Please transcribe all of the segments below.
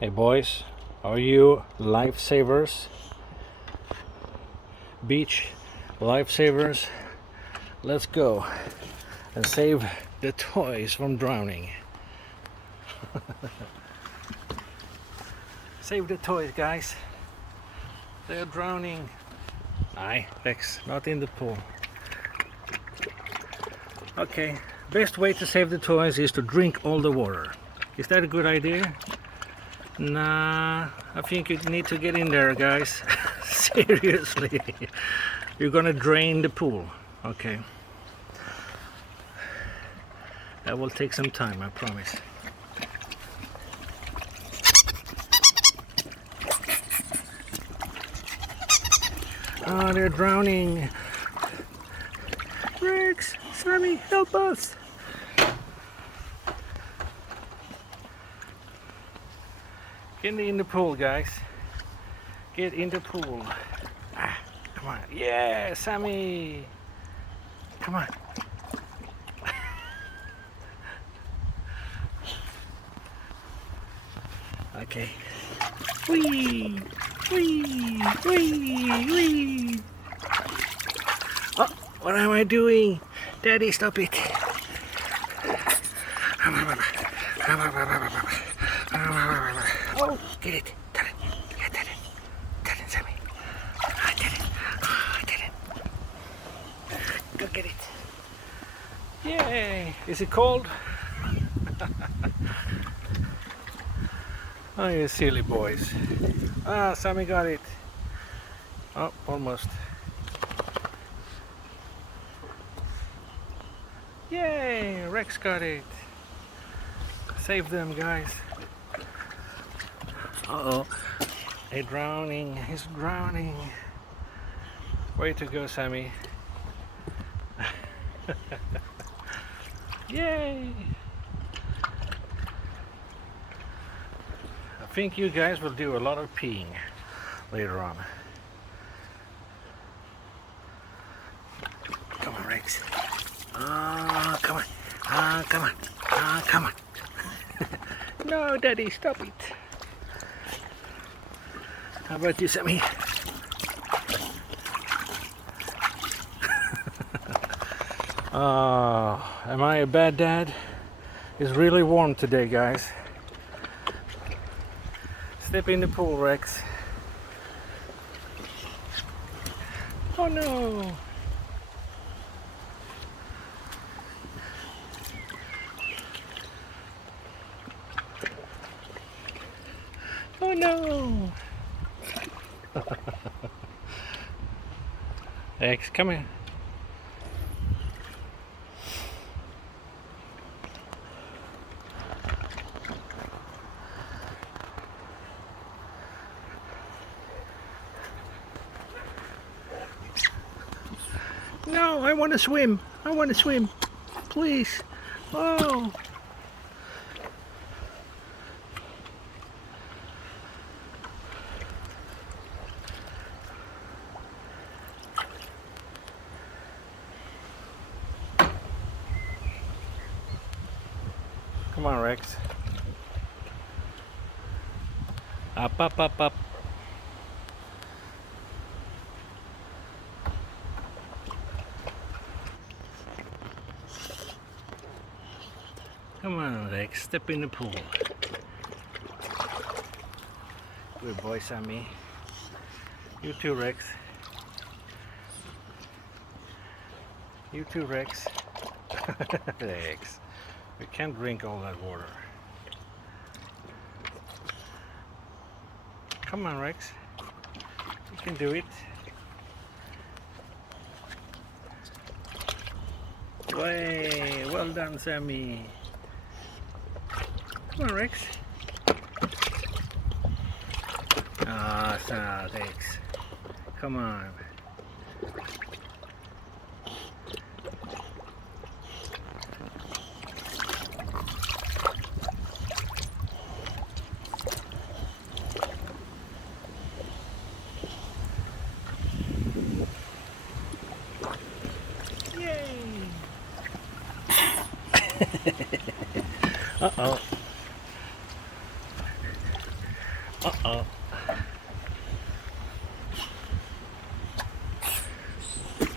Hey boys, are you lifesavers? Beach lifesavers? Let's go and save the toys from drowning. Save the toys, guys. They're drowning. Aye, Rex, not in the pool. Okay, best way to save the toys is to drink all the water. Is that a good idea? Nah, I think you need to get in there, guys. Seriously. You're gonna drain the pool. Okay. That will take some time, I promise. Oh, they're drowning. Rex, Sammie, help us. Get in the pool, guys. Get in the pool. Ah, come on. Yeah, Sammie. Come on. Okay. Whee! Whee! Whee! Whee! Oh, what am I doing? Daddy, stop it. Oh, get it. Get it. Yeah, get it. Get it, Sammie. I did it. I did it. Go get it. Yay. Is it cold? Oh, you silly boys. Ah, Sammie got it. Oh, almost. Yay, Rex got it. Save them, guys. Uh-oh. He's drowning. He's drowning. Way to go, Sammie. Yay! I think you guys will do a lot of peeing later on. Come on, Rex. Ah, come on. Ah, come on. Ah, come on. No, Daddy, stop it. How about you, Sammie? Am I a bad dad? It's really warm today, guys. Step in the pool, Rex. Oh no! Oh no! Rex, come here. No, I want to swim. I want to swim. Please. Oh. Come on, Rex. Up, up, up, up. Come on, Rex. Step in the pool. Good boy, Sammie. You too, Rex. You too, Rex. Rex. We can't drink all that water. Come on, Rex. You can do it. Way, well done, Sammie. Come on, Rex. Ah, Rex. Come on. Uh-oh. Uh-oh.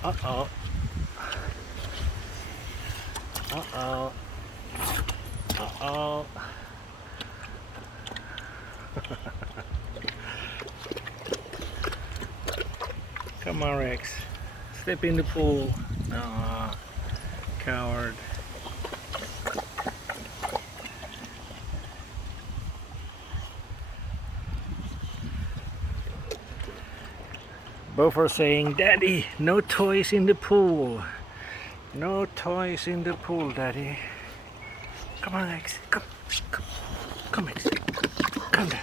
Uh-oh. Uh-oh. Uh-oh. Come on, Rex. Step in the pool. Aw, coward. Both are saying, Daddy, no toys in the pool. No toys in the pool, Daddy. Come on, Rex. Come. Come. Come, Rex. Come there.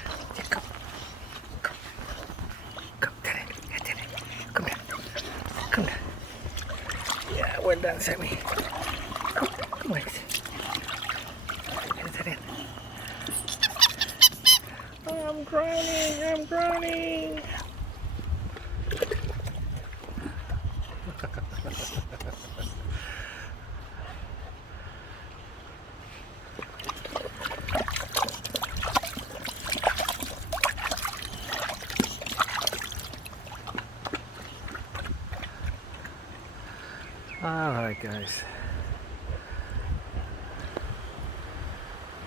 Come. Come. Come, Daddy. Yeah, Daddy. Come there. Come there. Yeah, well done, Sammie. Come. Come, Rex. Yeah, Daddy. Oh, I'm drowning. I'm drowning. All right, guys.